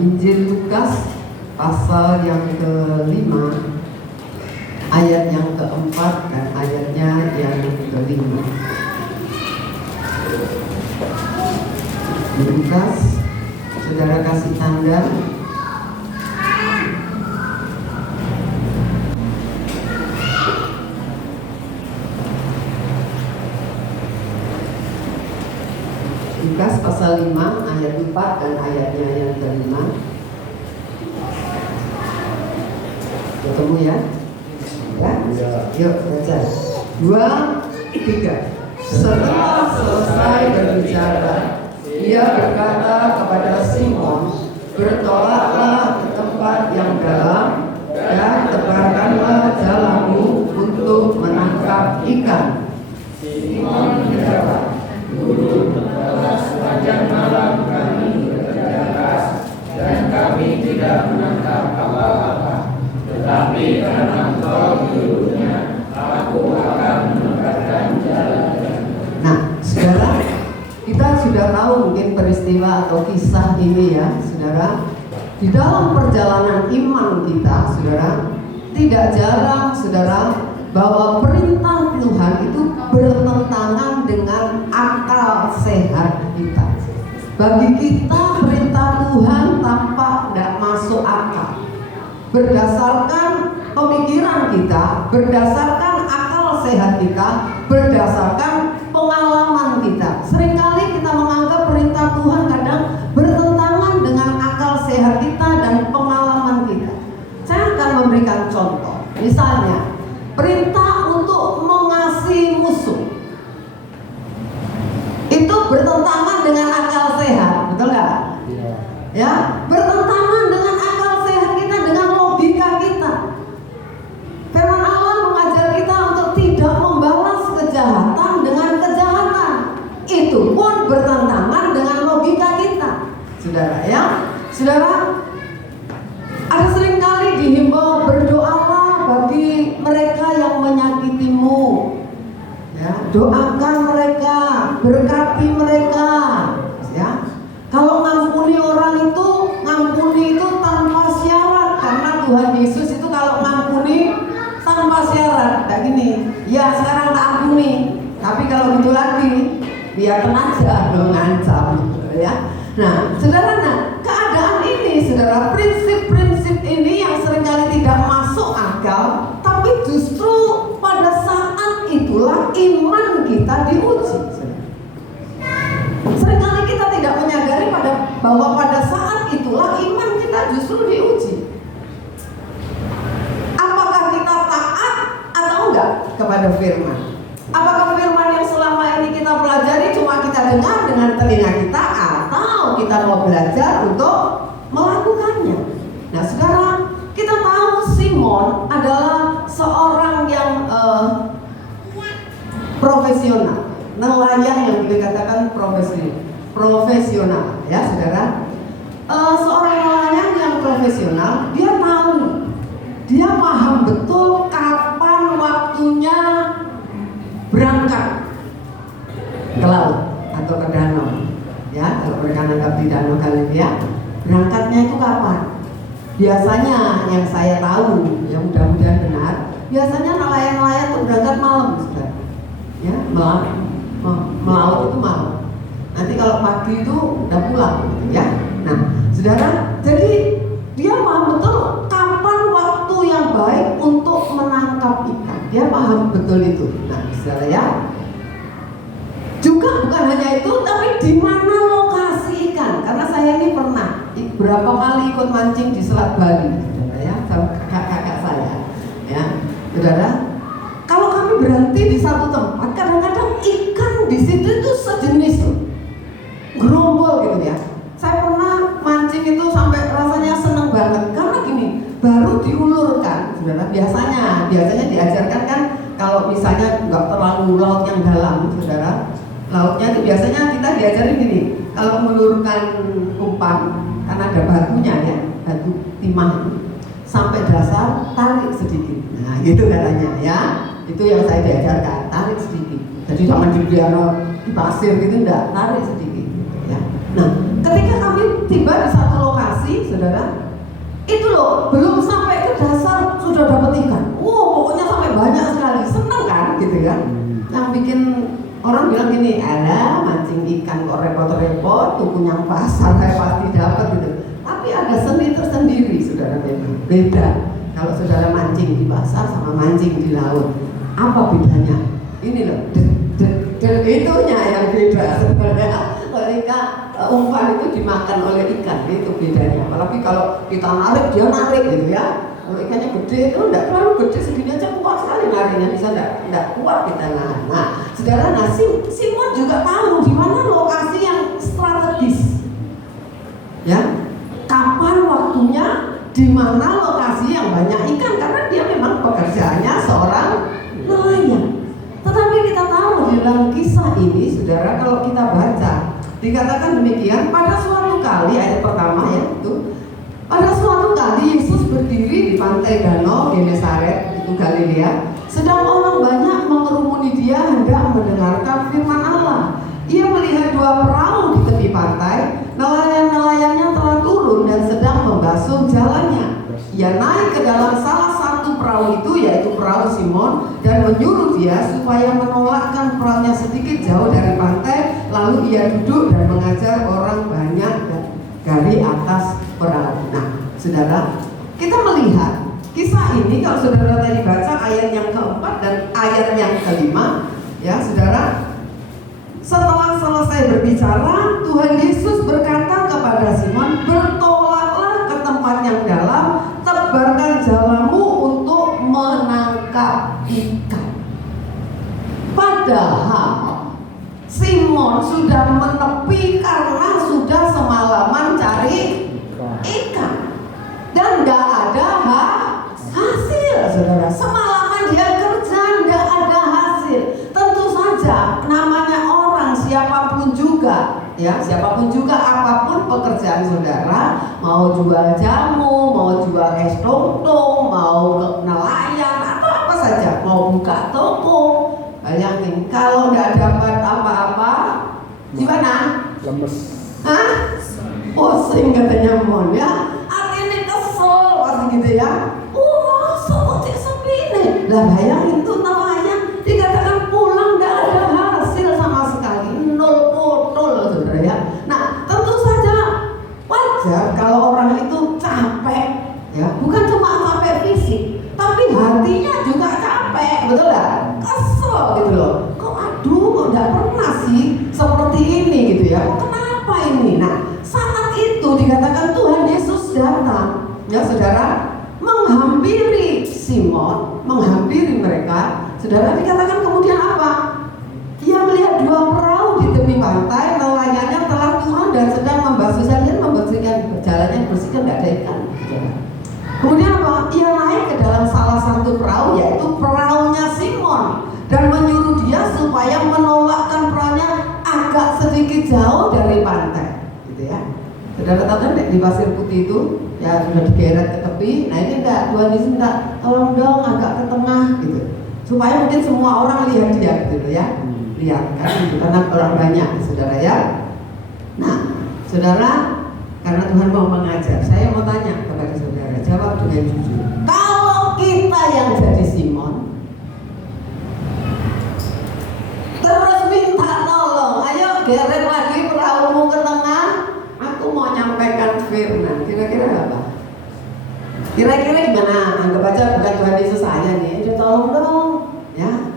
Injil Lukas pasal yang ke-5 ayat yang ke-4 dan ayatnya yang ke-5. Lukas, saudara kasih tanda. Lukas pasal 5 ayat 4 dan ayatnya yang ke-5. Ketemu ya? Ya? Yuk baca. 2, 3. Setelah selesai berbicara, ia berkata kepada Simon, "Bertolaklah ke tempat yang dalam dan tebarkanlah jalamu untuk menangkap ikan." Simon menjawab, "Guru, telah sepanjang malam kami bekerja keras dan kami tidak menangkap apa-apa. Tetapi karena Engkau gurunya, aku akan menempatkan jalan." Nah, saudara, kita sudah tahu mungkin peristiwa atau kisah ini ya, saudara. Di dalam perjalanan iman kita, saudara, tidak jarang, saudara, bahwa perintah Tuhan itu bertentangan dengan akal sehat kita. Bagi kita perintah Tuhan tampak tidak masuk akal. Berdasarkan pemikiran kita, berdasarkan akal sehat kita, berdasarkan pengalaman kita. Seringkali kita menganggap perintah Tuhan kadang bertentangan dengan akal sehat kita dan pengalaman kita. Saya akan memberikan contoh. Misalnya, perintah untuk mengasihi musuh itu bertentangan dengan akal sehat, betul nggak? Ya, bertentangan dengan akal sehat kita, dengan logika kita. Firman Allah mengajar kita untuk tidak membalas kejahatan dengan kejahatan. Itu pun bertentangan dengan logika kita, saudara ya. Saudara, ada seringkali dihimbau berdoalah bagi mereka yang menyakitimu, ya, doakan mereka, berkati mereka, ya. Kalau ngampuni orang itu, ngampuni itu tanpa syarat, karena Tuhan Yesus itu kalau ngampuni tanpa syarat, kayak gini, ya sekarang tak ampuni, tapi kalau gitu lagi, biarkan aja, belum ngancam, ya. Nah, saudara, keadaan ini, saudara, prinsip-prinsip ini yang seringkali tidak masuk akal, tapi justru pada saat itulah iman kita diuji. Seringkali kita tidak menyadari bahwa pada saat itulah iman kita justru diuji. Apakah kita taat atau enggak kepada firman? Apakah firman yang selama ini kita pelajari cuma kita dengar dengan telinga kita, atau kita mau belajar untuk melakukannya? Nah, sekarang kita tahu Simon adalah seorang yang profesional, nelayan yang dikatakan profesional, ya saudara. Seorang nelayan yang profesional, dia tahu, dia paham betul kapan waktunya berangkat ke laut atau ke danau, ya. Kalau mereka nangkap di danau Galilea, berangkatnya itu kapan? Biasanya yang saya tahu, yang mudah-mudahan benar, biasanya nelayan-nelayan itu berangkat malam, saudara. Ya, melaut itu malam. Nanti kalau pagi itu udah pulang, ya. Nah, saudara, jadi dia paham betul kapan waktu yang baik untuk menangkap ikan. Dia paham betul itu. Nah, saudara ya. Juga bukan hanya itu, tapi di mana lokasi ikan. Karena saya ini pernah berapa kali ikut mancing di Selat Bali, saudara ya, sama kakak-kakak saya, ya, saudara. Kalau kami berhenti di satu tempat, kadang-kadang ikan di situ itu sejenis gerombol gitu ya. Saya pernah mancing itu sampai rasanya seneng banget, karena gini, baru diulurkan, saudara. Biasanya diajarkan kan, kalau misalnya nggak terlalu laut yang dalam, saudara, lautnya itu biasanya kita diajarin gini, kalau mengulurkan umpan, karena ada batunya ya, batu timah, sampai dasar tarik sedikit. Nah, gitu katanya ya. Itu yang saya diajarkan, tarik sedikit. Jadi jangan di pasir gitu, enggak, tarik sedikit, ya. Nah, ketika kami tiba di satu lokasi, ikan kok repot-repot, tuh yang pasar saya pasti dapat gitu. Tapi ada seni tersendiri, saudara, memang beda. Kalau saudara mancing di pasar sama mancing di laut, apa bedanya? Ini loh, itunya yang beda sebenarnya. Ketika umpan itu dimakan oleh ikan, itu bedanya. Apalagi kalau kita narik, dia narik gitu ya. Kalau ikannya gede, itu enggak terlalu gede, segini aja kuat sekali nariknya, bisa enggak kuat kita narik. Nah, saudara, Simon juga tahu di mana lokasi yang strategis, ya, kapan waktunya, di mana lokasi yang banyak ikan, karena dia memang pekerjaannya seorang nelayan. Tetapi kita tahu di dalam kisah ini, saudara, kalau kita baca, dikatakan demikian, pada suatu kali, ayat pertama ya, itu pada suatu kali Yesus berdiri di pantai danau Genesaret, itu Galilea, sedang orang banyak mengerumuni dia hendak mendengarkan firman Allah. Ia melihat dua perahu di tepi pantai, nelayan-nelayannya telah turun dan sedang membasuh jalannya. Ia naik ke dalam salah satu perahu itu, yaitu perahu Simon, dan menyuruh dia supaya menolakkan perahunya sedikit jauh dari pantai. Lalu ia duduk dan mengajar orang banyak dari atas perahu. Nah, saudara, kita melihat kisah ini, kalau saudara tadi baca ayat yang keempat dan ayat yang kelima, ya saudara, setelah selesai berbicara, Tuhan Yesus berkata kepada Simon, bertolaklah ke tempat yang dalam, tebarkan jalamu untuk menangkap ikan. Padahal Simon sudah menepi karena sudah semalaman cari ikan dan gak ada hasil, saudara. Semalaman dia kerja, gak ada hasil. Tentu saja namanya orang, siapapun juga, ya, siapapun juga, apapun pekerjaan saudara, mau jual jamu, mau jual es tong-tong, mau nelayan atau apa saja, mau buka toko, bayangin kalau nggak dapat apa-apa, gimana? Lemes. Hah? Pusing katanya Mon, ya. Artinya kesel pasti gitu ya. Seperti sepi nih. Lah bayangin tuh nelayan dikatakan pulang nggak ada hasil sama sekali, nol potol, saudara ya. Nah, tentu saja wajar kalau orang itu capek, ya. Bukan cuma capek fisik, tapi hatinya juga capek, betul nggak? Kesel gitu loh. Kok nggak pernah sih seperti ini gitu ya? Kenapa ini? Nah, saat itu dikatakan Tuhan Yesus datang, ya saudara, menghampiri Simon, menghampiri mereka. Saudara, dikatakan kemudian apa? Ia melihat dua perahu di tepi pantai, nelayannya telah turun dan sedang membasuh jalan, membersihkan jalannya, bersihkan, nggak ada ikan. Kemudian apa? Ia naik ke dalam salah satu perahu, yaitu perahunya Simon, dan menyuruh dia supaya menolakkan perahunya agak sedikit jauh dari pantai, gitu ya. Saudara tahu kan di pasir putih itu, ya sudah digeret ke tepi. Nah ini enggak, Tuhan Yesus minta tolong dong agak ke tengah, gitu, supaya mungkin semua orang lihat dia, gitu ya. Lihat kan, gitu, karena orang banyak, saudara ya. Nah, saudara, karena Tuhan mau mengajar, saya mau tanya kepada saudara, jawab dengan jujur. Kalau kita yang jadi Simon, terus minta tolong, ayo geret lagi perahumu ke tengah, aku mau nyampaikan firman, kira-kira apa? Kira-kira gimana? Anggap aja bukan Tuhan Yesus saya nih, ayo tolong dong, ya,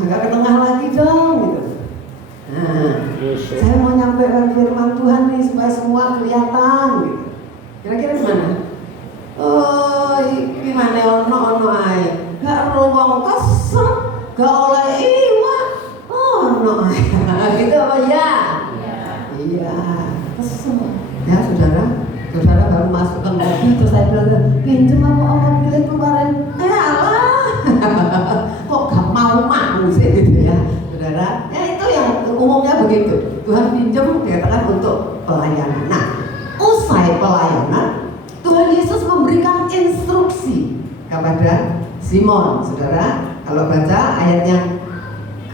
agak ke tengah lagi dong, gitu. Nah, saya mau nyampaikan firman Tuhan nih supaya semua kelihatan, gitu. Kira-kira gimana? Oh, gimana ono ae, gak perlu wong kesel, gak oleh iwak, ono ae, gitu apa ya? Iya, kesel. Ya saudara baru masuk ke mobil, terus saya bilang, pinjem apa mobil itu kemarin? Alah, kok gak mau sih gitu ya, saudara. Ya itu yang umumnya begitu. Tuhan pinjam dikatakan untuk pelayanan. Nah, usai pelayanan, Tuhan Yesus memberikan instruksi kepada Simon, saudara. Kalau baca ayat yang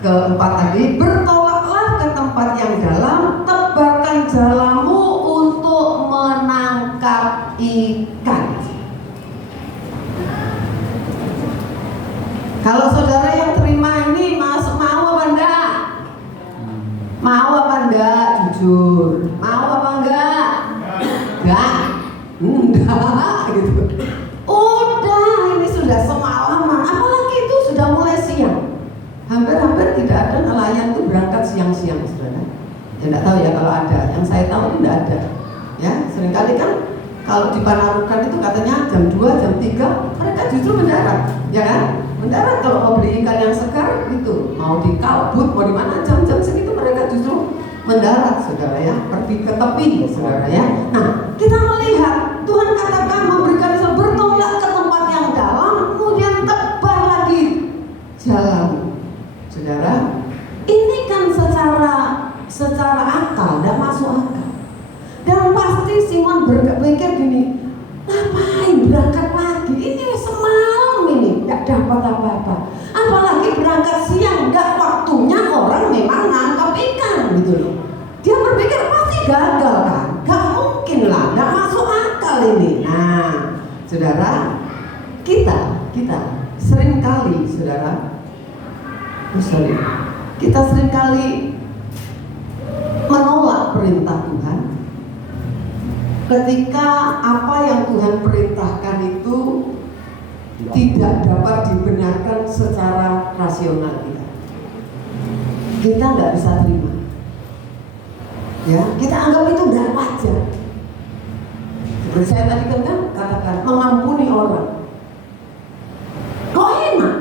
keempat tadi, bertolaklah ke tempat yang dalam, tebarkan jalamu untuk menangkap ikan. Kalau saudara yang terima ini mau apa enggak? Mau apa enggak? enggak gitu. Udah, ini sudah semalaman, apalagi itu sudah mulai siang. Hampir-hampir tidak ada nelayan itu berangkat siang-siang, saudara. Ya enggak tahu ya kalau ada, yang saya tahu itu enggak ada. Ya, seringkali kan kalau di Panarukan itu katanya jam 2, jam 3 mereka justru mendarat, ya kan? Mendarat kalau mau beli ikan yang segar itu, mau di Kalbut, mau di mana, jam-jam segitu mereka justru mendarat, saudara ya, pergi ke tepi, saudara ya. Nah, kita melihat Tuhan katakan memberikan bertolak ke tempat yang dalam, kemudian tebar lagi jalan, saudara. Ini kan secara akal, tidak masuk akal. Dan pasti Simon berpikir gini, ngapain berangkat lagi? Ini semalam ini nggak dapat apa-apa. Apalagi berangkat siang, nggak waktunya orang memang nangkap ikan gitu loh. Dia berpikir pasti gagal kan? Nggak mungkin lah, nggak masuk akal ini. Nah, saudara, kita seringkali, saudara, kita seringkali menolak perintah Tuhan. Ketika apa yang Tuhan perintahkan itu tidak dapat dibenarkan secara rasional kita nggak bisa terima. Ya, kita anggap itu nggak wajar. Seperti saya tadi kan katakan mengampuni orang. Kok enak?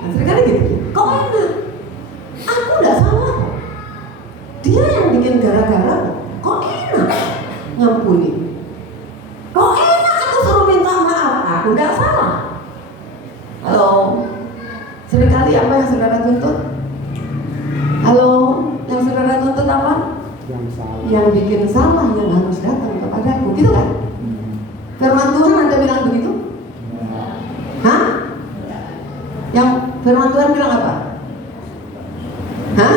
Nah, seringkali gitu. Kok enak? Aku nggak salah. Dia yang bikin gara-gara. Kok enak? Ngampuni. Kok enak aku suruh minta maaf? Aku nggak salah. Halo, seringkali apa yang saudara tuntut? Halo, yang saudara tuntut apa? Yang salah. Yang bikin salah yang harus datang kepadaku, gitu kan? Firman Tuhan ada bilang begitu? Hah? Yang firman Tuhan bilang apa? Hah?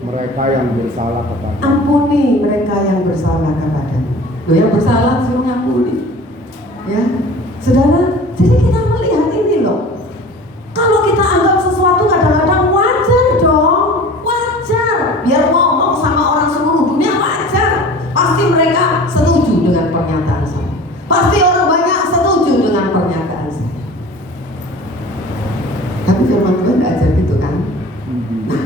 Mereka yang bersalah kepada. Ampuni mereka yang bersalah kepadamu. Loh, yang bersalah suruh ngampuni. Ya, saudara. Jadi kita melihat ini loh. Kalau kita anggap sesuatu kadang-kadang wajar dong, wajar. Biar ngomong sama orang seluruh dunia wajar. Pasti mereka setuju dengan pernyataan saya. Pasti orang banyak setuju dengan pernyataan saya. Tapi firman Tuhan nggak ajar gitu kan? Nah,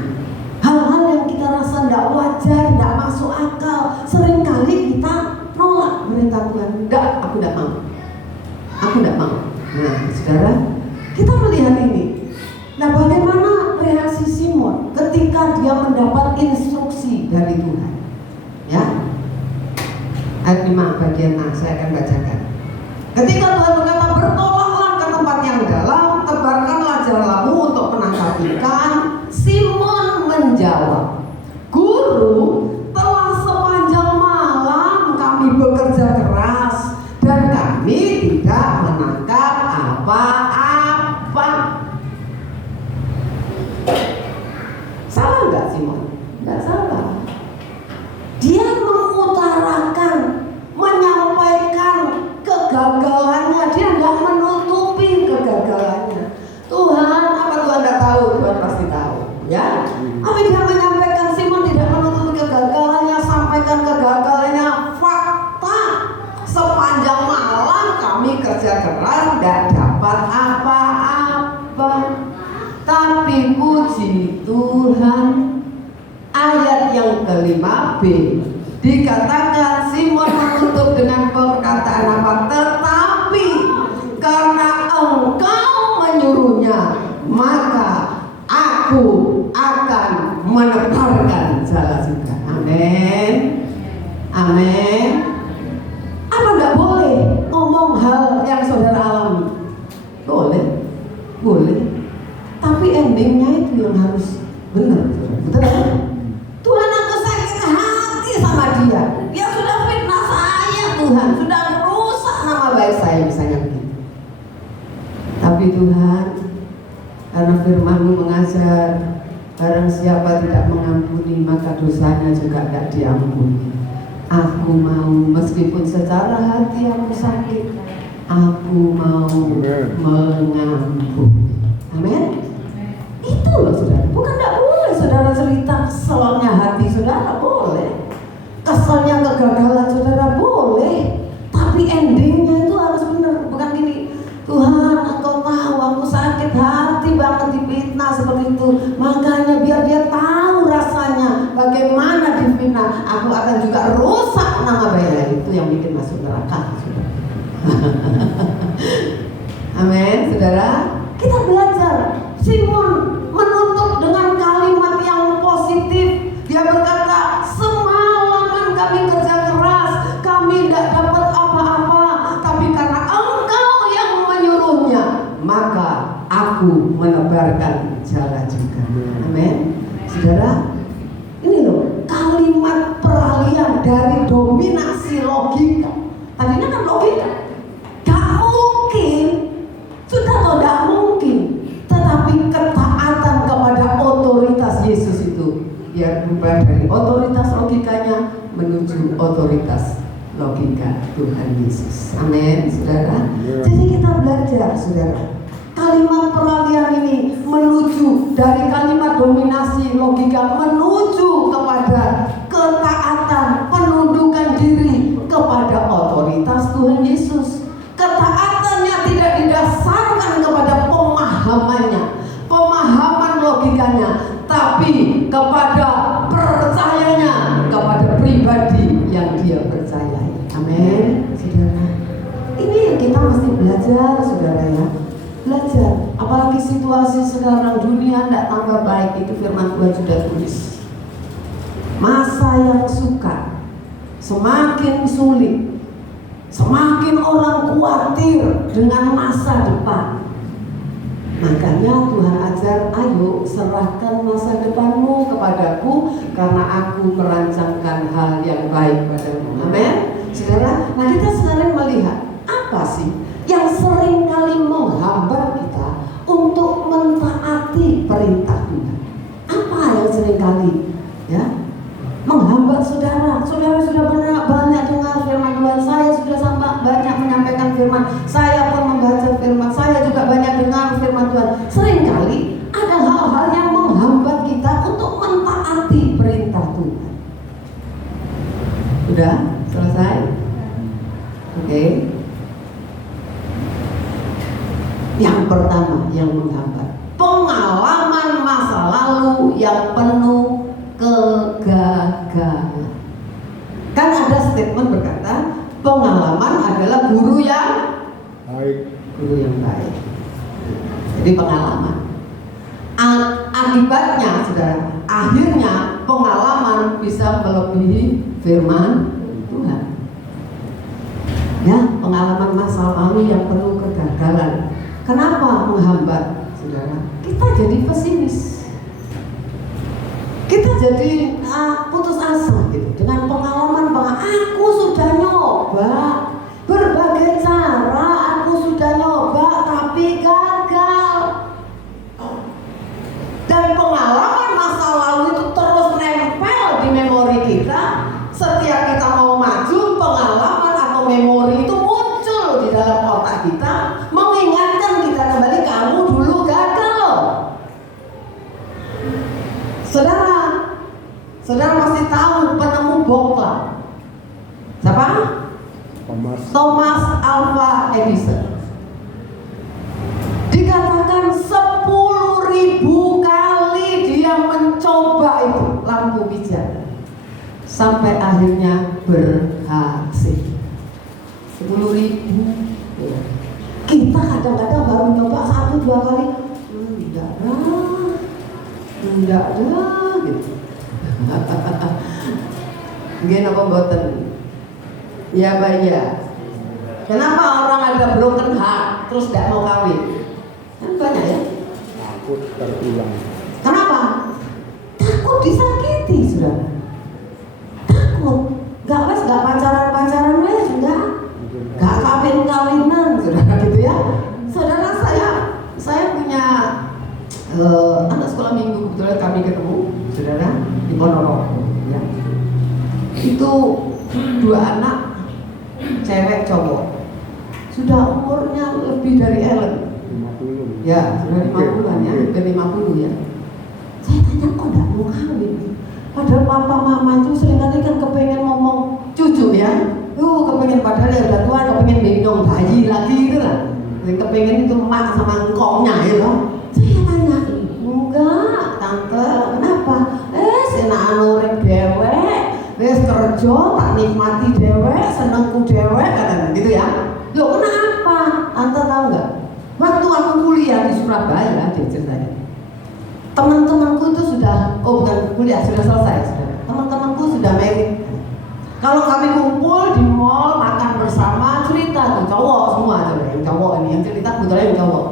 hal-hal yang kita rasa nggak wajar, nggak masuk akal, seringkali kita nolak perintah Tuhan. Enggak, aku nggak mau. Aku nggak mau. Nah, saudara, kita melihat ini. Nah, bagaimana reaksi Simon ketika dia mendapat instruksi dari Tuhan? Ya, ayat 5 bagian A, saya akan bacakan. Ketika Tuhan berkata, bertolaklah ke tempat yang dalam, tebarkanlah jalamu untuk menangkap ikan. Simon menjawab, Guru, telah sepanjang malam kami bekerja keras dan kami tidak menangkap apa-apa. Salah nggak Simon? Nggak salah. Dia mengutarakan, menyampaikan kegagalannya. Dia nggak menutupi kegagalannya. Tuhan, apa Tuhan nggak tahu? Tuhan pasti tahu, ya. Tapi dia menyampaikan, Simon tidak menutupi kegagalannya, sampaikan kegagalannya, fakta. Sepanjang malam kami kerja keras, tidak dapat apa-apa. Tapi puji Tuhan, ayat yang ke-5b dikatakan Simon menutup dengan perkataan apa? Tetapi karena engkau menyuruhnya, maka aku akan menebarkan jala juga. Amin. Amin. Apa nggak boleh ngomong hal yang saudara alami? Boleh. Boleh. Tapi endingnya itu yang harus benar. Betul kan? Tuhan, aku sakit hati sama dia. Dia sudah fitnah saya, Tuhan. Sudah merusak nama baik saya, misalnya begitu. Tapi Tuhan, karena firman-Mu mengajar, barang siapa tidak mengampuni, maka dosanya juga tidak diampuni. Aku mau, meskipun secara hati aku sakit, aku mau mengampuni. Amin. Itu loh saudara. Bukan tidak boleh saudara cerita keselnya hati saudara, boleh. asalnya kegagalan saudara boleh, tapi endingnya itu harus benar. Bukan gini, Tuhan Engkau tahu aku sakit hati banget difitnah seperti itu, makanya biar dia tahu rasanya bagaimana difitnah, aku akan juga rusak nama baik. Itu yang bikin masuk neraka, saudara. Amin, saudara. Kita belajar. Simon menutup dengan kalimat yang positif. Dia berkata, semalaman kami kerja keras, kami tidak dapat apa-apa, tapi karena Engkau yang menyuruhnya, maka aku menebarkan jala juga. Amin. Saudara, ini loh kalimat peralihan dari dominasi logika. Tadinya kan logika, gak mungkin, sudah atau gak mungkin, tetapi ketaatan kepada otoritas Yesus itu dia berubah dari otoritas logikanya menuju otoritas logika Tuhan Yesus. Amin, saudara. Jadi kita belajar, saudara, kalimat peralihan ini menuju dari kalimat dominasi logika menuju kepada ketaatan, penundukan diri kepada otoritas Tuhan Yesus. Ketaatannya tidak didasarkan kepada pemahaman logikanya, tapi kepada percayanya kepada pribadi yang dia percayai. Amin, saudara. Ini yang kita mesti belajar, saudara ya. Belajar, apalagi situasi sekarang dunia tidak tambah baik, itu firman Tuhan sudah tulis. Masa yang sukar, semakin sulit, semakin orang khawatir dengan masa depan. Makanya Tuhan ajar, ayo serahkan masa depanmu kepadaku, karena aku merancangkan hal yang baik padamu. Amin, saudara. Nah, kita sekarang melihat apa sih yang sering kali menghambat kita untuk mentaati perintah Tuhan. Apa yang sering kali ya menghambat saudara? Saudara sudah banyak dengar firman Tuhan, saya sudah banyak menyampaikan firman, saya pun membaca firman, saya juga banyak dengar firman Tuhan. Seringkali ada hal-hal yang menghambat kita untuk mentaati perintah Tuhan. Sudah selesai? Oke. Yang pertama yang menghambat, pengalaman masa lalu yang penuh kegagalan. Kan ada statement berkata, pengalaman adalah guru yang baik. Jadi pengalaman. Akibatnya, saudara, akhirnya pengalaman bisa melebihi firman Tuhan. Ya, pengalaman masa lalu yang penuh kegagalan. Kenapa menghambat, saudara? Kita jadi pesimis. Kita jadi putus asa gitu dengan pengalaman bahwa aku sudah nyoba berbagai cara, aku sudah nyoba tapi gagal. Dan pengalaman masa lalu itu terus nempel di memori kita. Setiap kita mau maju, pengalaman atau memori itu muncul di dalam otak kita, mengingatkan kita kembali, kamu dulu gagal. Saudara masih tahu penemu bom lah? Siapa? Thomas Alva Edison. Dikatakan 10.000 kali dia mencoba itu lampu pijar, sampai akhirnya berhasil. 10.000. Kita kadang-kadang baru nyoba 1-2 kali, enggak ada gitu. Gini apa boten? Ya bayar. Kenapa orang ada broken heart terus tidak mau kawin? Kan banyak ya. Takut terulang. Kenapa? Takut disakiti, saudara. Takut. Gak pacaran wes sudah. Gak kawinan, saudara gitu ya. Saudara, saya punya anak sekolah minggu, kebetulan kami ketemu, saudara, di Ponorogo ya. Itu 2 anak, cewek cowok, sudah umurnya lebih dari Ellen 50. ya, sudah 50-an ya, hampir 50 ya. Saya tanya, kok gak mau kawin? Padahal papa mama itu seringkali kan kepengen ngomong cucu ya. Kepengen padahal ya udah tua, kepengen gendong bayi lagi gitu lah. Yang kepengen itu emak sama engkongnya gitu. Saya tanya, enggak tante, kenapa? Senaan urip dewek, wis kerja tak nikmati dewek, senengku dewek katanya gitu ya. Loh kenapa? Tante tahu nggak? Waktu aku kuliah di Surabaya, dia ceritanya. Teman-temanku itu sudah, bukan kuliah, sudah selesai sudah. Teman-temanku sudah married. Kalau kami kumpul di mall makan bersama, cerita tuh cowok semua, yang cowok ini yang cerita kebetulan yang cowok.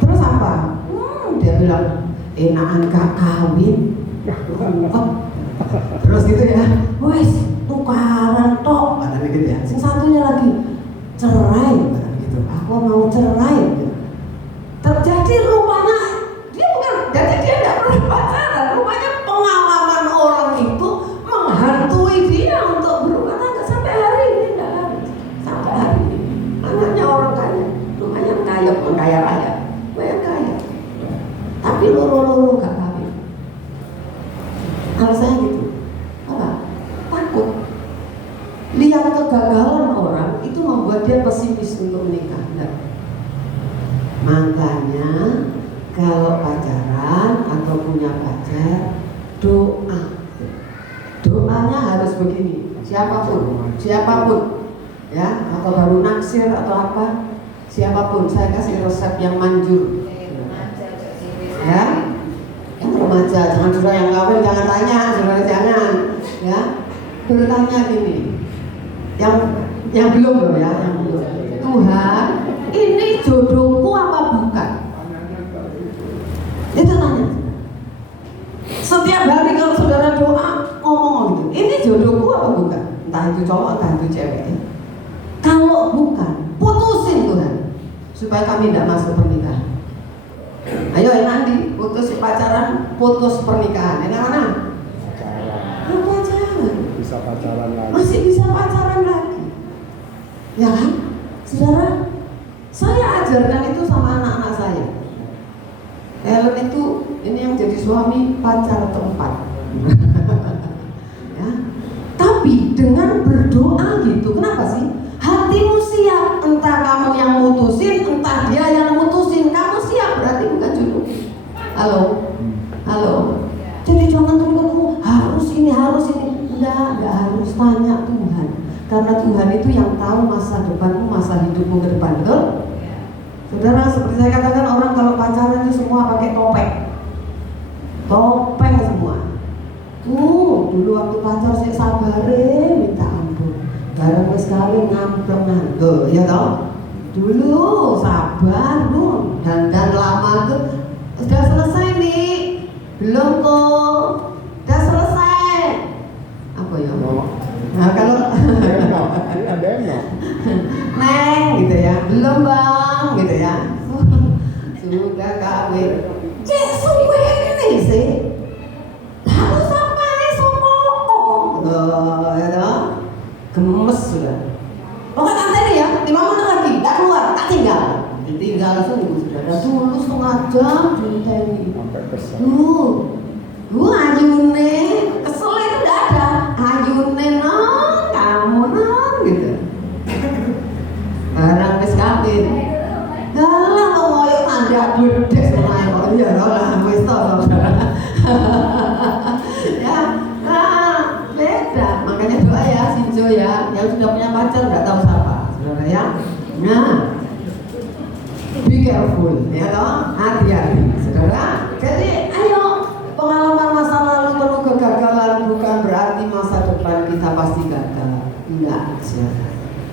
Terus apa? Dia bilang enakan gak kawin. Terus gitu ya, wes tukaran tok, katanya gitu ya. Sing satunya lagi cerai, katanya gitu. Aku mau cerai. Gitu. Terjadi rupanya jadi dia tidak pernah pacaran. Rupanya pengalaman orang itu menghantui dia untuk berumah tangga sampai hari ini tidak harus. Sampai hari ini anaknya orang kaya, lumayan kaya, bukan kaya raya, lumayan kaya. Tapi loro-loro gak kawin. Alasannya gitu. Apa? Takut. Lihat kegagalan orang itu membuat dia pesimis untuk menikah. Nah, makanya kalau pacaran atau punya pacar, doanya harus begini. Siapapun, ya, atau baru naksir atau apa, siapapun, saya kasih resep yang manjur. Ya, yang remaja, jangan sudah yang kawin, jangan tanya, jangan, ya, bertanya gini, yang belum loh ya, yang belum. Tuhan, ini jodohku apa bukan? Itu tanya. Setiap hari kalau saudara doa ngomong gitu, ini jodohku apa bukan? Entah itu cowok, entah itu cewek. Kalau bukan, putusin Tuhan, supaya kami tidak masuk pernikahan. Ayo Andi, putus pacaran, putus pernikahan. Enak mana? Pacaran. Bisa pacaran lagi. Masih bisa pacaran lagi. Ya kan? Saudara, saya ajarkan itu sama anak-anak saya. Ellen itu ini yang jadi suami pacar keempat. Ya. Tapi dengan berdoa gitu, kenapa sih? Hatimu siap, entah kamu yang mutusin, entah dia yang mutusin, kamu siap berarti bukan jodoh. Halo. Jadi jangan tunggu harus ini. Enggak harus, tanya Tuhan. Karena Tuhan itu yang tahu masa depanmu, masa hidupmu ke depan, betul? Saudara, seperti saya katakan, orang kalau pacaran itu semua pakai topeng semua. Dulu waktu pacar saya sabarin minta ampun. Barang wis kawin ngampleng nanggo, ya toh? Dulu sabar lu, dandan lama tuh sudah selesai nih. Belum kok. Udah selesai. Apa ya? Nah, kalau ada Neng gitu ya. Belum Bang gitu ya. Sudah kawin. Suwe ini sih. Lalu sampai sokok. Ya toh? Gemes sudah. Pokoknya nanti nih ya, 5 menit lagi, tak keluar, tak tinggal. Ditinggal sungguh sudah. Dulu setengah jam diteni. Sampai kesel. Ayune, kesel itu udah ada. Ayune nong, kamu nong gitu. Barang wis kawin. Galah kok koyo tanda gede semae kok. Ya ora wis to. Ya, beda. Makanya doa ya, Sinjo ya. Yang sudah punya pacar enggak tahu siapa, saudara ya. Nah, be careful, ya toh, hati-hati, saudara. Jadi, ayo, pengalaman masa lalu penuh kegagalan bukan berarti masa depan kita pasti gagal. Enggak, saudara.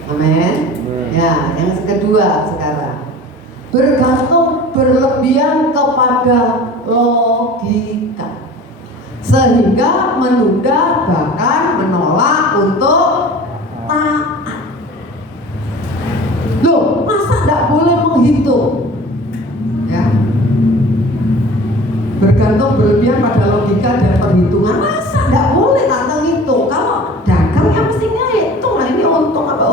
Amin. Ya, yang kedua sekarang, bergantung berlebihan kepada logika, sehingga menunda bahkan menolak untuk taat. Loh, masa tidak boleh menghitung? Ya, bergantung berlebihan pada logika dan perhitungan. Masa tidak boleh tante ngitung? Kalau dagang yang mestinya hitung lah, ini untung apa?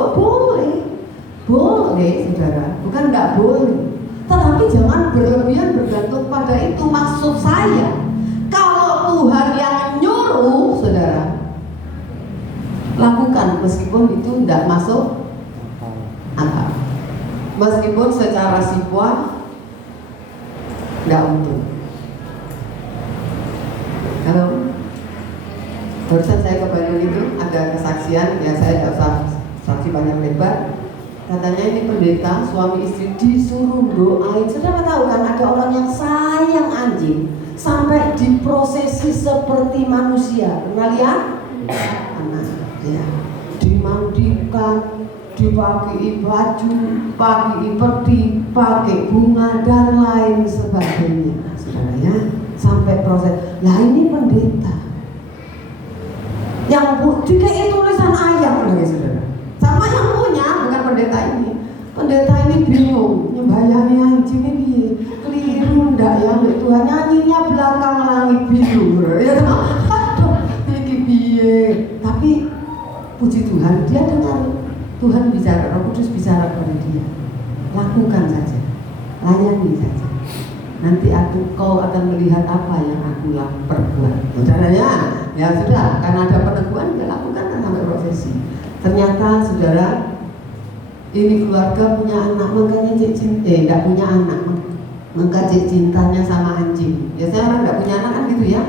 Boleh saudara, bukan tidak boleh. Tetapi jangan berlebihan bergantung pada itu. Maksud saya, kalau Tuhan yang mau, saudara, lakukan meskipun itu tidak masuk akal, meskipun secara sipwa tidak untung. Kalau barusan saya ke Bandung itu ada kesaksian, ya saya tidak usah saksi banyak lebar. Katanya ini pendeta suami istri disuruh doain. Saudara tahu kan ada orang yang sayang anjing sampai diprosesi seperti manusia. Pernah lihat? Nah, ya. Dimandikan, dipakai baju, pakai peti, pakai bunga dan lain sebagainya. Saudara ya, sampai proses. Nah ini pendeta yang dikai tulisan ayat lagi saudara. Sama yang punya, bukan pendeta ini. Pendeta ini bingung, nyembayangi anjing ini keliru ndak ya Tuhan, nyanyinya belakang langit biru. Ya aduh, ini piye. Tapi puji Tuhan, dia dengar Tuhan bicara, Roh Kudus bicara kepada dia. Lakukan saja, layani saja. Nanti kau akan melihat apa yang aku perbuat. Saudaranya, ya sudah, karena ada peneguhan, dia lakukan sampai prosesi. Ternyata saudara, ini keluarga punya anak, makanya tidak punya anak, maka cintanya sama anjing. Biasanya orang tidak punya anak kan gitu ya,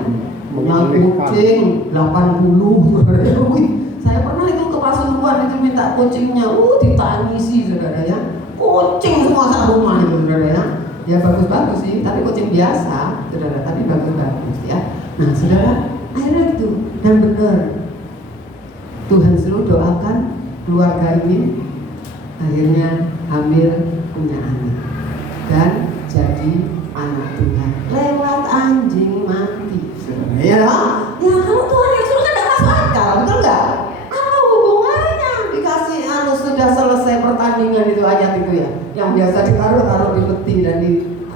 punya kucing 80. Saya pernah itu ke Pasuruan itu minta kucingnya, ditangisi saudara ya, kucing semua sak rumah itu saudara ya. Ya bagus-bagus sih, tapi kucing biasa saudara, tapi bagus-bagus ya. Nah saudara, akhirnya itu dan benar. Tuhan selalu doakan keluarga ini akhirnya hamil punya anak dan jadi anak Tuhan lewat anjing mati. Ya, ya kalau Tuhan yang suruh kan tidak masuk akal, betul nggak? Apa hubungannya dikasih sudah selesai pertandingan itu ayat itu ya, yang biasa ditaruh di peti dan di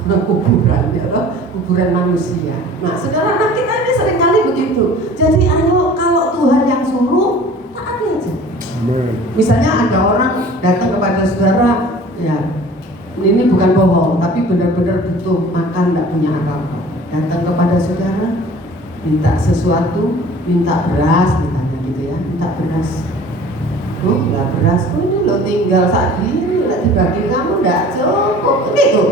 kuburan ya loh, kuburan manusia. Nah saudara, anak kita ini seringkali begitu. Jadi ayo kalau Tuhan yang suruh taati aja. Misalnya ada orang datang kepada saudara, ya ini bukan bohong, tapi benar-benar butuh makan, tidak punya apa-apa. Datang kepada saudara, minta sesuatu, minta beras, misalnya gitu ya, minta beras. Lah beras, ini lo tinggal saat ini, dibagi kamu tidak cukup, gitu.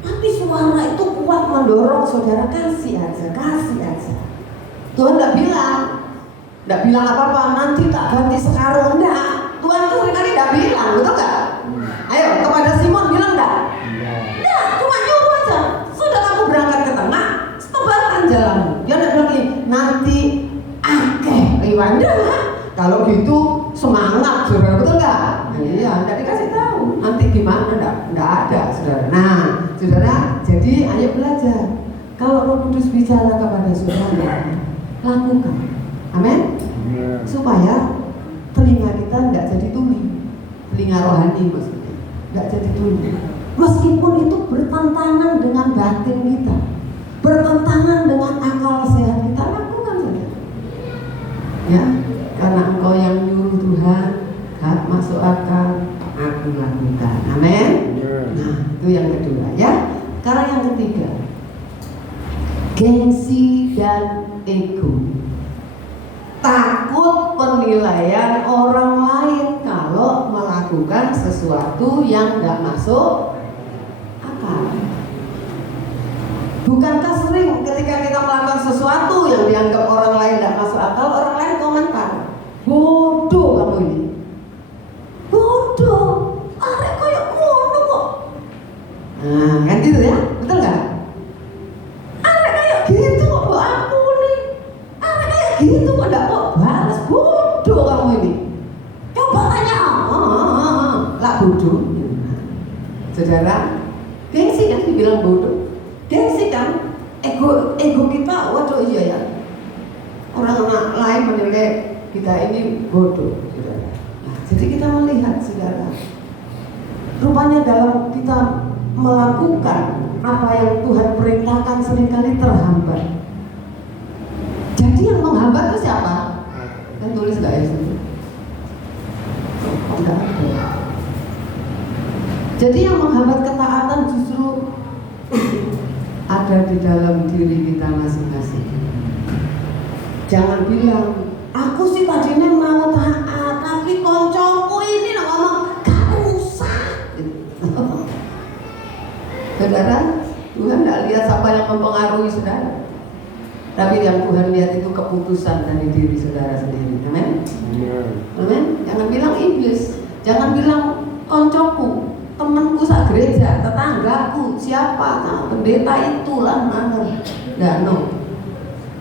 Tapi suara itu kuat mendorong saudara, kasih aja. Tuhan tidak bilang apa-apa, nanti tak ganti sekarang, enggak. Tuhan itu seringkali tidak bilang, betul nggak? Ayo, kepada Simon bilang enggak? Enggak, cuma nyuruh aja. Sudah kamu berangkat ke tengah, tebarkan jalanmu. Dia tidak bilang gini, nanti akeh riwanda. Kalau gitu semangat, saudara, betul nggak? Iya, tidak dikasih tahu. Nanti gimana? Enggak ada, saudara. Nah, saudara, jadi ayo belajar. Kalau Roh Kudus bicara kepada saudara, lakukan. Amin. Supaya telinga kita tidak jadi tuli, telinga rohani maksudnya, tidak jadi tuli. Meskipun itu bertentangan dengan batin kita, bertentangan dengan akal sehat kita, lakukan saja. Ya, karena Engkau yang nyuruh Tuhan, gak masuk akal, aku lakukan. Amin. Nah, itu yang kedua ya. Sekarang yang ketiga, gengsi dan ego. Takut penilaian orang lain kalau melakukan sesuatu yang tidak masuk akal. Bukankah sering ketika kita melakukan sesuatu yang dianggap orang lain tidak masuk akal, orang lain komentar, bodoh kamu ini, bodoh, arek koyok ngono kok. Nah kan gitu ya, betul nggak? Arek kayak gitu kok bu aku nih, arek kayak gitu kok tidak kok balas, bodoh kamu ini. Coba tanya, lah bodoh. Saudara, gengsi kan dibilang bodoh. Gengsi kan, ego kita, waduh iya ya. Orang lain menilai kita ini bodoh, saudara. Nah, jadi kita melihat, saudara, rupanya dalam kita melakukan apa yang Tuhan perintahkan seringkali terhambat. Jadi yang menghambat itu siapa? Kan tulis nggak ya? Tidak ada. Jadi yang menghambat ketaatan justru ada di dalam diri kita masing-masing. Jangan bilang, aku sih tadinya mau taat, tapi koncoku ini ngomong gak usah. Saudara, Tuhan tidak lihat siapa yang mempengaruhi saudara, tapi yang Tuhan lihat itu keputusan dari diri saudara sendiri. Amin. Amin. Jangan bilang iblis, jangan bilang koncoku, temanku sak gereja, tetanggaku, siapa, nah, pendeta itulah mana. Nggak, no.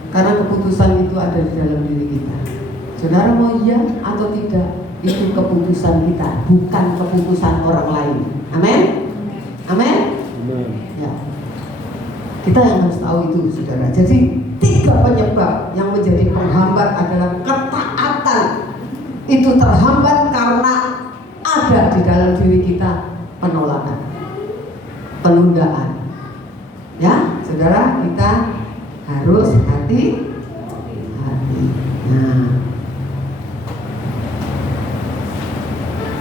Karena keputusan itu ada di dalam diri kita. Saudara mau iya atau tidak, itu keputusan kita, bukan keputusan orang lain. Amin. Amin. Ya. Kita yang harus tahu itu, saudara. Jadi 3 penyebab yang menjadi penghambat adalah ketaatan itu terhambat karena ada di dalam diri kita penolakan, penundaan. Ya, saudara, kita harus hati-hati. Nah,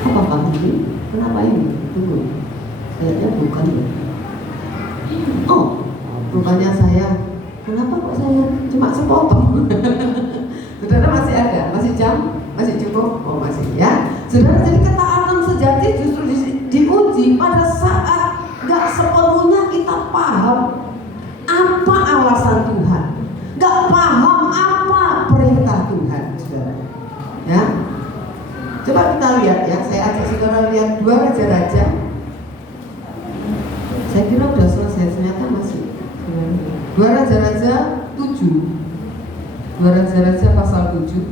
apa ini? Kenapa ini? Tunggu, kayaknya bukan. Oh, bukannya saya. Kenapa kok saya cuma sepotong? Saudara masih ada, masih jam, masih cukup? Oh masih ya. Saudara, jadi ketaatan sejati justru diuji pada saat gak sepenuhnya kita paham apa alasan Tuhan, gak paham apa perintah Tuhan, saudara. Ya, coba kita lihat ya. Saya ajak saudara lihat 2 raja-raja. Saya kira udah selesai, ternyata masih. 2 Raja-Raja 7. 2 Raja-Raja pasal 7.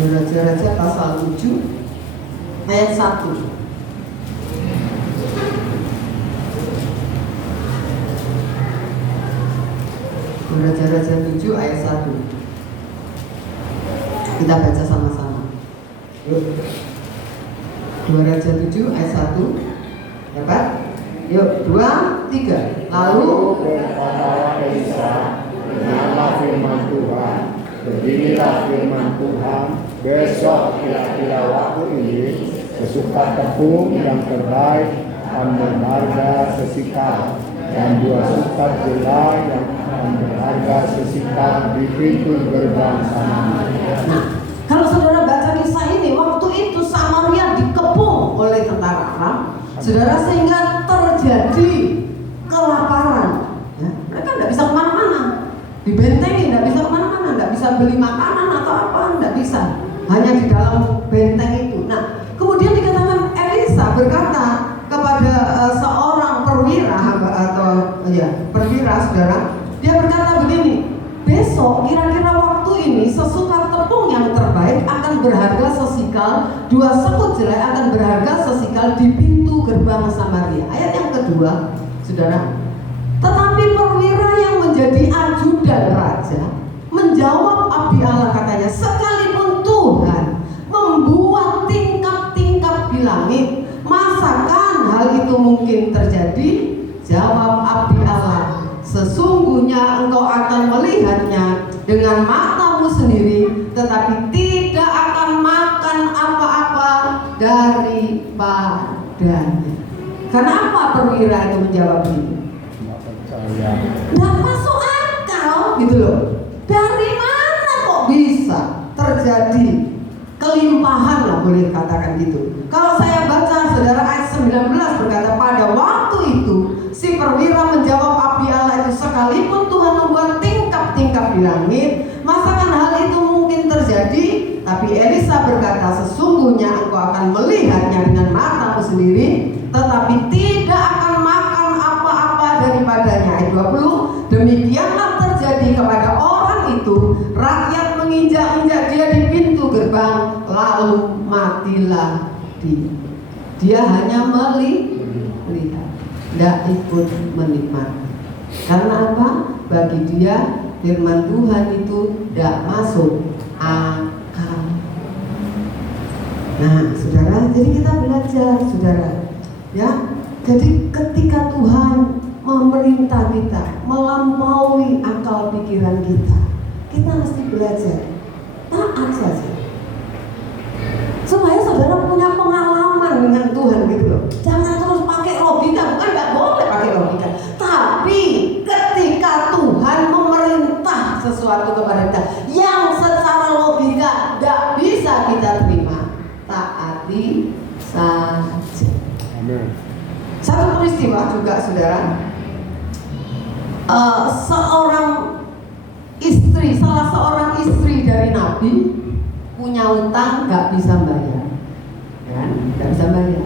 Raja-Raja pasal 7 ayat 1. Raja-Raja 7 ayat 1. Kita baca sama-sama. 2 Raja 7 ayat 1. Dapat? Yuk, 2, 3. Lalu berkatalah Elisa, dengarlah firman Tuhan. Beginilah firman Tuhan, besok kira-kira waktu ini sesukat tepung yang terbaik akan berharga sesikal, dan 2 sukat jelai yang akan berharga sesikal di pintu gerbang Samaria. Nah, kalau saudara baca kisah ini, waktu itu Samaria dikepung oleh tentara Aram, saudara, sehingga terjadi kelaparan. Ya, mereka tidak bisa kemana-mana, dibentengi, tidak bisa kemana-mana, tidak bisa beli makanan atau apa, tidak bisa, hanya di dalam benteng itu. Nah, kemudian dikatakan Elisa berkata kepada seorang perwira atau perwira, saudara, dia berkata begini, besok kira-kira waktu ini sesukat tepung yang terbaik akan berharga sesikal, 2 sekut jelai akan berharga sesikal di pintu gerbang Samaria. Ayat yang kedua, saudara, tetapi perwira yang menjadi ajudan raja menjawab abdi Allah, katanya, sekalipun Tuhan membuat tingkap-tingkap di langit, masakan hal itu mungkin terjadi? Jawab abdi Allah, sesungguhnya engkau akan melihatnya dengan matamu sendiri, tetapi tidak akan makan apa-apa daripadanya. Kenapa perwira itu menjawab itu? Nggak masuk akal gitu loh. Dari mana kok bisa terjadi kelimpahan lah, boleh katakan gitu. Kalau saya baca, saudara, ayat 19 berkata, pada waktu itu si perwira menjawab abdi Allah itu, sekalipun Tuhan membuat tingkap-tingkap di langit, masakan hal itu mungkin terjadi? Tapi Elisa berkata, sesungguhnya engkau akan melihatnya dengan matamu sendiri, tetapi tidak akan makan apa-apa daripadanya. Ayat 20, demikianlah terjadi kepada orang itu, rakyat menginjak-injak dia di pintu gerbang, lalu matilah dia. Dia hanya melihat, tidak ikut menikmati. Karena apa? Bagi dia firman Tuhan itu tidak masuk akal. Nah, saudara, jadi kita belajar, saudara, ya. Jadi ketika Tuhan memerintah kita melampaui akal pikiran kita, kita mesti belajar taat saja. loh. Jangan terus pakai logika, bukan nggak boleh pakai logika. Tapi ketika Tuhan memerintah sesuatu kepada kita yang secara logika nggak bisa kita terima, taati saja. Amin. Satu peristiwa juga saudara, salah seorang istri dari Nabi punya utang nggak bisa bayar, kan? Nggak bisa bayar.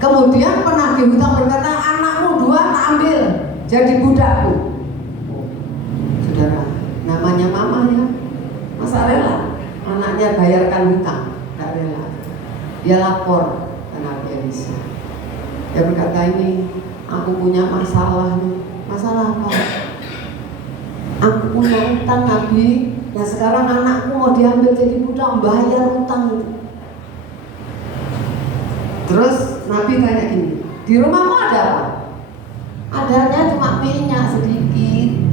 Kemudian penagih hutang berkata, anakmu 2 tak ambil jadi budakku. Saudara, namanya mama ya, masa rela anaknya bayarkan hutang? Nggak rela. Dia lapor ke Nabi Elisa. Dia berkata, ini aku punya masalah nih. Masalah apa? Aku punya utang Nabi. Nah sekarang anakku mau diambil jadi budak, bayar utang itu. Terus Nabi tanya gini, di rumahmu ada apa? Adanya cuma minyak sedikit.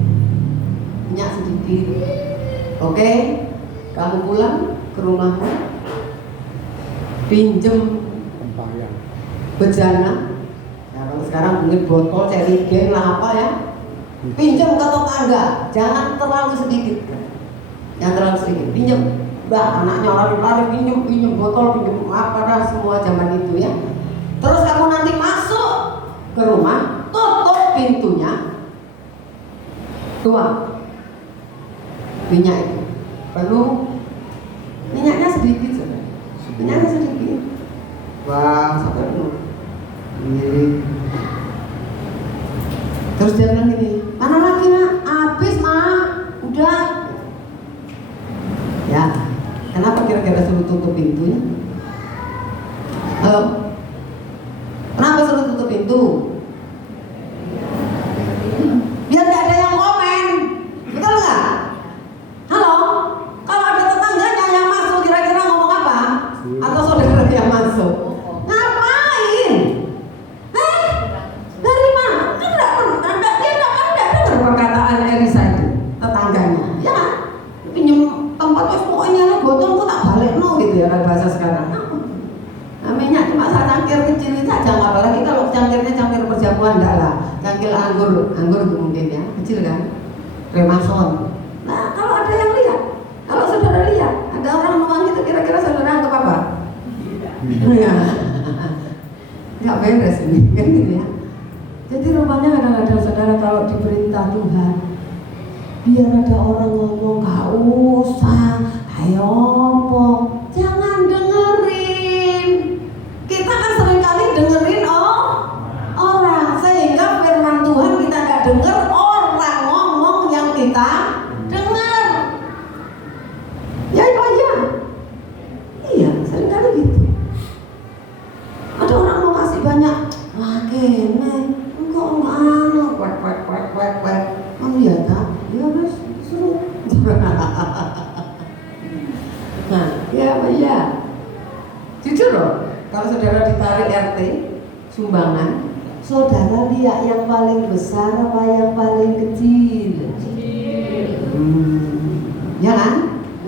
Oke, kamu pulang ke rumahmu, pinjem bejana. Nah, kalau sekarang beli botol, cerigen lah apa ya, pinjem ke tetangga, jangan terlalu sedikit. Jangan terlalu sedikit, pinjem. Mbak, anaknya lari-lari pinjem botol, pinjem apa dah semua zaman itu ya. Terus kamu nanti masuk ke rumah, tutup pintunya, tuang minyak itu. Perlu minyaknya sedikit saja. Minyaknya sedikit. Wah, sampai penuh. Ini. Terus dia bilang gini, mana lagi nak? Habis mah, udah. Ya, kenapa kira-kira suruh tutup pintunya? Halo? Kenapa suruh tutup pintu? Biar gak ada yang komen. Betul gak? Halo? Kalau ada tetangganya yang masuk, kira-kira ngomong apa? Atau saudara yang masuk? Ngapain? Dari mana? Kan dia gak dengar perkataan Elisa itu, tetangganya. Ya kan? Pinjem tempat wes pokoknya lah, botolku tak balik no gitu ya bahasa sekarang. Nah, minyak cuma cangkir kecil saja, apalagi kalau cangkirnya cangkir perjamuan enggak lah, cangkir anggur mungkin ya, kecil kan, remason. Nah kalau ada yang lihat, kalau saudara lihat, ada orang nuang itu, kira-kira saudara anggap apa? Ya, nggak beres ini, kan gitu ya. Jadi rupanya kadang-kadang saudara kalau diperintah Tuhan, biar ada orang ngomong gak usah, ayo ngomong, jangan dengerin. Kita kan seringkali dengerin orang, sehingga firman Tuhan kita gak denger, orang ngomong yang kita dengar. Ya iya, iya seringkali gitu. Ada orang mau kasih banyak, wah kene, enggak, kuek. Oh iya tak? Ya wes suruh. Nah, ya. Jujur loh, kalau saudara ditarik RT sumbangan, saudara lihat yang paling besar apa yang paling kecil? Ya kan?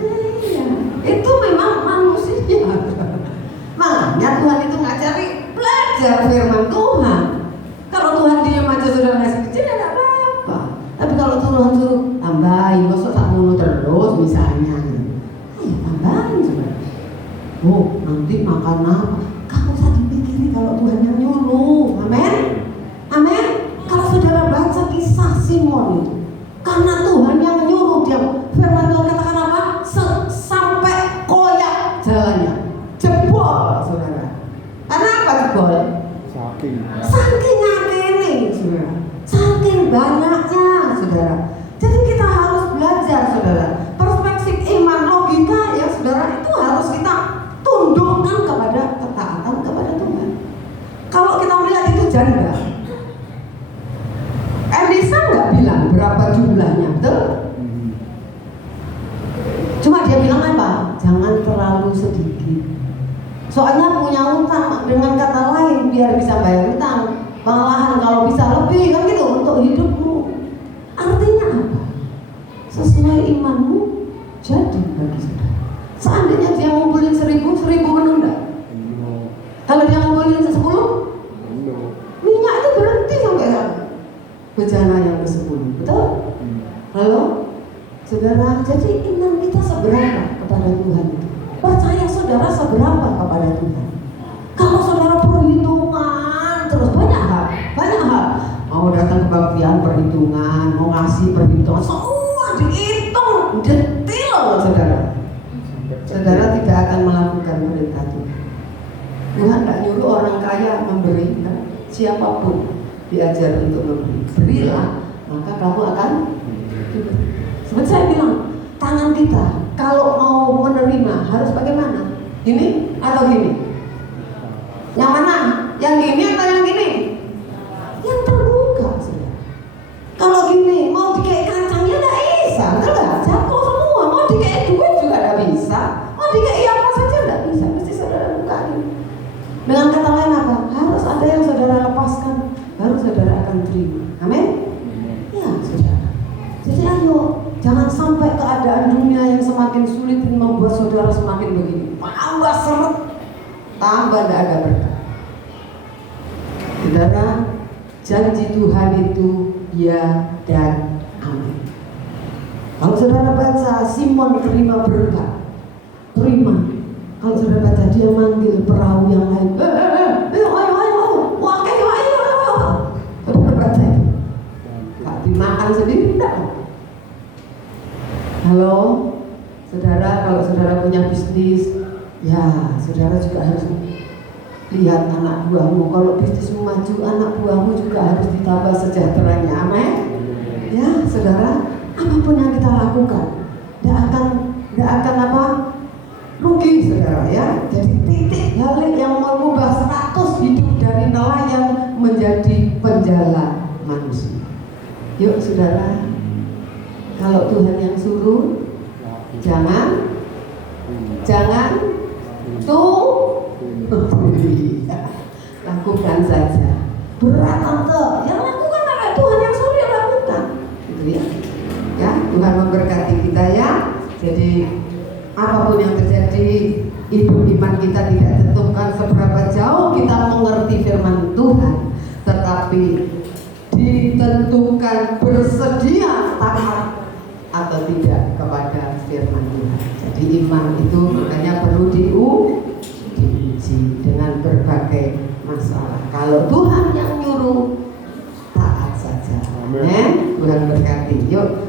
Iya. Itu memang manusia. Makanya Tuhan itu ngajari belajar firman Tuhan. Kalau Tuhan diam aja saudara ngasih kecil ya nggak apa-apa. Tapi kalau Tuhan suruh tambahin, masuk tak mulu terus misalnya, ayo tambahin saudara. Oh nanti makan apa? Kamu usah dipikirin kalau Tuhan yang nyuruh. Amin. Amin. Kalau saudara baca kisah Simon itu, karena Tuhan yang menyuruh dia, firman Tuhan katakan apa? Sampai koyak jalannya, jebol saudara. Karena apa jebol? Saking ngakene saudara, saking banyaknya saudara. Jadi kita harus belajar saudara, perspektif iman logika ya saudara, itu harus kita tundukkan kepada ketaatan kepada Tuhan. Kalau kita melihat itu janda, Elisa nggak bilang berapa jumlahnya, betul? Cuma dia bilang apa? Jangan terlalu sedikit. Soalnya punya utang, dengan kata lain biar bisa bayar utang, malahan kalau bisa lebih kan gitu untuk hidupmu. Artinya apa? Sesuai imanmu jadi bagi saudara. Seandainya dia ngumpulin 1000 penuh enggak? Kalau dia ngumpulin 10 mau datang kebaktian perhitungan, mau ngasih perhitungan, semua dihitung detail, saudara. Saudara tidak akan melakukan perintah Tuhan. Tuhan tidak nyuruh orang kaya memberi, kan? Siapapun diajar untuk memberi, berilah, maka kamu akan diberi. Seperti saya bilang, tangan kita kalau mau menerima harus bagaimana? Gini atau gini? Yang mana? Yang gini atau yang gini? Yang terbuka, saudara. Kalau gini mau dikei kacang ya tidak bisa, enggak? Jatuh semua. Mau dikei duit juga tidak bisa. Mau dikei apa saja tidak bisa. Mesti saudara buka ini. Dengan kata lain apa? Harus ada yang saudara lepaskan, baru saudara akan terima. Amin? Ya, saudara. Jadi ayo, jangan sampai keadaan dunia yang semakin sulit membuat saudara semakin begini. Tambah seret, tambah tidak ada berkah. Saudara, janji Tuhan itu ya dan amin. Kalau saudara baca Simon terima berkat, terima. Kalau saudara baca dia manggil perahu yang lain, ayo, wah kayak ayo. Saudara baca itu, gak dimakan sendiri enggak? Halo, saudara, kalau saudara punya bisnis, ya saudara juga harus lihat anak buahmu. Kalau bisnismu maju, anak buahmu juga harus ditambah sejahteranya. Amin. Ya, saudara, apapun yang kita lakukan, tidak akan apa? Rugi, saudara, ya. Jadi titik balik yang mengubah status hidup dari nelayan menjadi penjala manusia. Yuk, saudara, kalau Tuhan yang suruh, jangan lakukan saja. Berat tante, yang lakukan apa? Tuhan yang suruh yang lakukan, gitu ya. Ya, Tuhan memberkati kita ya. Jadi apapun yang terjadi, hidup iman kita tidak tentukan seberapa jauh kita mengerti firman Tuhan, tetapi ditentukan bersedia taat atau tidak kepada firman Tuhan. Jadi iman itu makanya perlu diuji dengan berbagai masalah. Kalau Tuhan yang nyuruh, taat saja. Amin. Tuhan berkati. Yuk